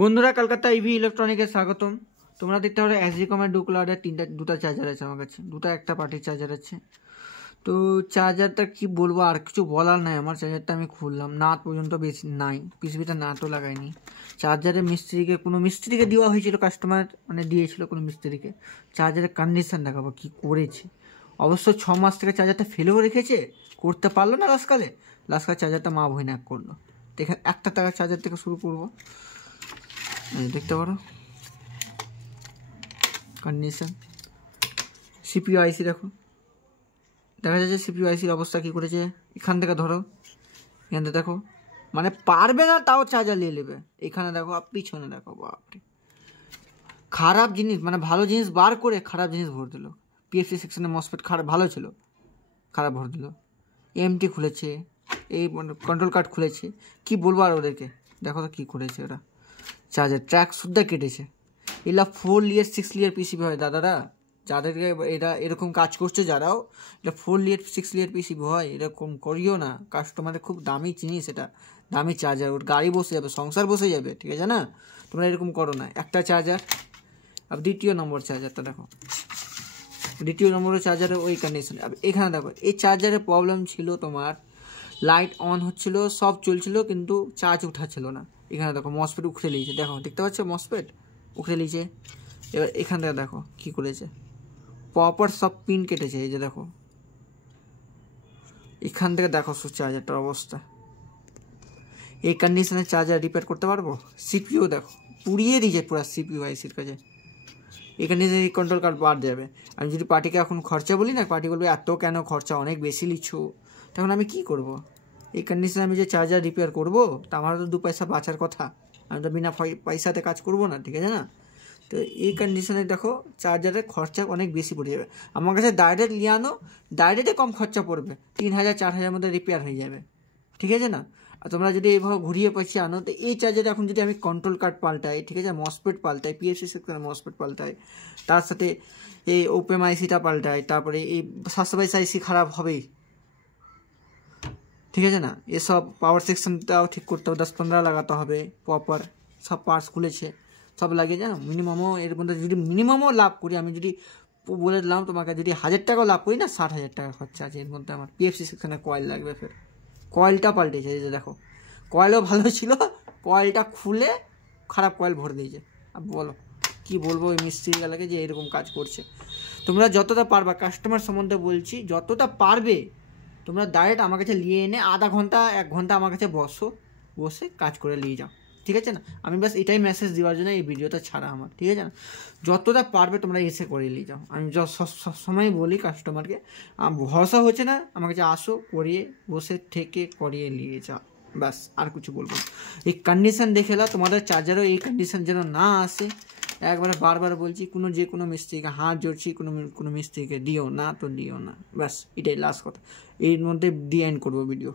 বন্ধুরা কলকাতা ইভি ইলেকট্রনিক্সে স্বাগতম। তোমরা দেখতে পারো এসডি কমের ডুকলারের দুটো চার্জার আছে আমার কাছে, দুটো একটা পার্টির চার্জার আছে। তো চার্জারটা কি বলবো, আর কিছু বলার নাই। আমার চার্জারটা আমি খুললাম, নাট পর্যন্ত বেশি নাই, পিসিবিটা নাটও লাগাইনি। চার্জারের কোনো মিস্ত্রিকে দেওয়া হয়েছিল, কাস্টমার মানে দিয়েছিল কোনো মিস্ত্রিকে। চার্জারের কন্ডিশন দেখাবো কী করেছে। অবশ্য 6 মাস থেকে চার্জারটা ফেলেও রেখেছে, করতে পারলো না লাস্টকালে চার্জারটা মা ভয় নাক করলো। দেখে একটা টাকার চার্জার থেকে শুরু করবো। দেখতে পারো কন্ডিশন। সিপিইউ আইসি দেখো, দেখা যাচ্ছে সিপিইউ আইসির অবস্থা কী করেছে। এখান থেকে ধরো, এখান থেকে দেখো, মানে পারবে না তাও চার্জার নিয়ে নেবে। এখানে দেখো, পিছনে দেখো, বাপরে খারাপ জিনিস, মানে ভালো জিনিস বার করে খারাপ জিনিস ভর দিল। পিএফসি সেকশনের মসফেট খারাপ, ভালো ছিল, খারাপ ভর দিল। এমটি খুলেছে, এই কন্ট্রোল কার্ড খুলেছে, কি বলবো আর ওদেরকে। দেখো তো কী করেছে ওরা, চার্জার ট্র্যাক শুদ্ধা কেটেছে। এগুলা 4 ইয়ার 6 ইয়ার পিসিবি হয় দাদারা, যাদেরকে এরা এরকম কাজ করছে যারাও, এটা 4 ইয়ার 6 ইয়ার পিসিবি হয়। এরকম করিও না, কাস্টমারের খুব দামি জিনিস, এটা দামি চার্জার, ওর গাড়ি বসে যাবে, সংসার বসে যাবে, ঠিক আছে না? তোমরা এরকম করো না। একটা চার্জার। আর দ্বিতীয় নম্বর চার্জারটা দেখো, দ্বিতীয় নম্বরের চার্জারে ওই কন্ডিশনে। এখানে দেখো, এই চার্জারের প্রবলেম ছিল তোমার, লাইট অন হচ্ছিল, সব চলছিল, কিন্তু চার্জ উঠাচ্ছিল না। এখানে দেখো মসফেট উখড়ে নিয়েছে, দেখো দেখতে পাচ্ছ মসফেট উখড়ে নিয়েছে। এবার এখান থেকে দেখো কী করেছে, প্রপার সব পিন কেটেছে। এই যে দেখো, এখান থেকে দেখো চার্জারটার অবস্থা। এই কন্ডিশনে চার্জার রিপেয়ার করতে পারবো? সিপিইউ দেখো পুড়িয়ে দিয়েছে পুরো, সিপিইউ আইসির কাছে। এখানে যে কন্ট্রোল কার্ড বাদ যাবে। আমি যদি পার্টিকে এখন খরচা বলি না, পার্টি বলবে এত কেন খরচা, অনেক বেশি লিচ্ছ। তখন আমি কি করব? এই কন্ডিশনে আমি যে চার্জার রিপেয়ার করবো, তা আমারও তো 2 পয়সা বাঁচার কথা। আমি তো বিনা পয়সাতে কাজ করবো না, ঠিক আছে না? তো এই কন্ডিশনে দেখো চার্জারের খরচা অনেক বেশি পড়ে যাবে। আমার কাছে ডাইরেক্ট নিয়ে আনো, ডাইরেক্টে কম খরচা পড়বে, 3000-4000 মধ্যে রিপেয়ার হয়ে যাবে, ঠিক আছে না? আর তোমরা যদি এইভাবে ঘুরিয়ে পেঁচিয়ে আনো, তো এই চার্জারে এখন যদি আমি কন্ট্রোল কার্ড পাল্টাই, ঠিক আছে, মসফেট পাল্টাই, পিএফসি সেকশনের মসফেট পাল্টাই, তার সাথে এই ওপেম আইসিটা পাল্টাই, তারপরে এই 722 আইসি খারাপ হবেই, ঠিক আছে না? এসব পাওয়ার সেকশনটাও ঠিক করতে হবে, 10-15 লাগাতে হবে প্রপার। সব পার্টস খুলেছে, সব লাগিয়ে জানো। মিনিমামও এর মধ্যে যদি মিনিমামও লাভ করি, আমি যদি বলে দিলাম তোমাকে, যদি 1000 টাকাও লাভ করি না, 60,000 টাকা খরচা আছে এর মধ্যে আমার। পিএফসি সেকশনে কয়েল লাগবে, ফের কয়েলটা পাল্টেছে। এই যে দেখো, কয়েলও ভালো ছিল, কয়েলটা খুলে খারাপ কয়েল ভরে দিয়েছে। আর বলো কি বলবো ওই মিস্ত্রিগুলোকে যে এরকম কাজ করছে। তোমরা যতটা পারবা, কাস্টমার সম্বন্ধে বলছি, যতটা পারবে তোমরা ডাইরেক্ট আমার কাছে নিয়ে এনে আধা ঘন্টা 1 ঘন্টা আমার কাছে বসে কাজ করে নিয়ে যাও, ঠিক আছে না? আমি বাস এটাই মেসেজ দেওয়ার জন্য এই ভিডিওটা ছাড়া আমার, ঠিক আছে না? যতটা পারবে তোমরা এসে করে নিয়ে যাও। আমি সবসময় বলি কাস্টমারকে, ভরসা হচ্ছে না, আমার কাছে আসো, করিয়ে বসে থেকে করিয়ে নিয়ে যাও, ব্যাস। আর কিছু বলবো না। এই কন্ডিশন দেখে নাও, তোমাদের চার্জারও এই কন্ডিশন যেন না আসে। একবারে বারবার বলছি, যে কোনো মিস্ত্রিকে হাত জড়ছি, কোনো মিস্ত্রিকে দিও না, তো দিও না, ব্যাস। এটাই লাস্ট কথা। এর মধ্যে দিয়ে এন্ড করবো ভিডিও।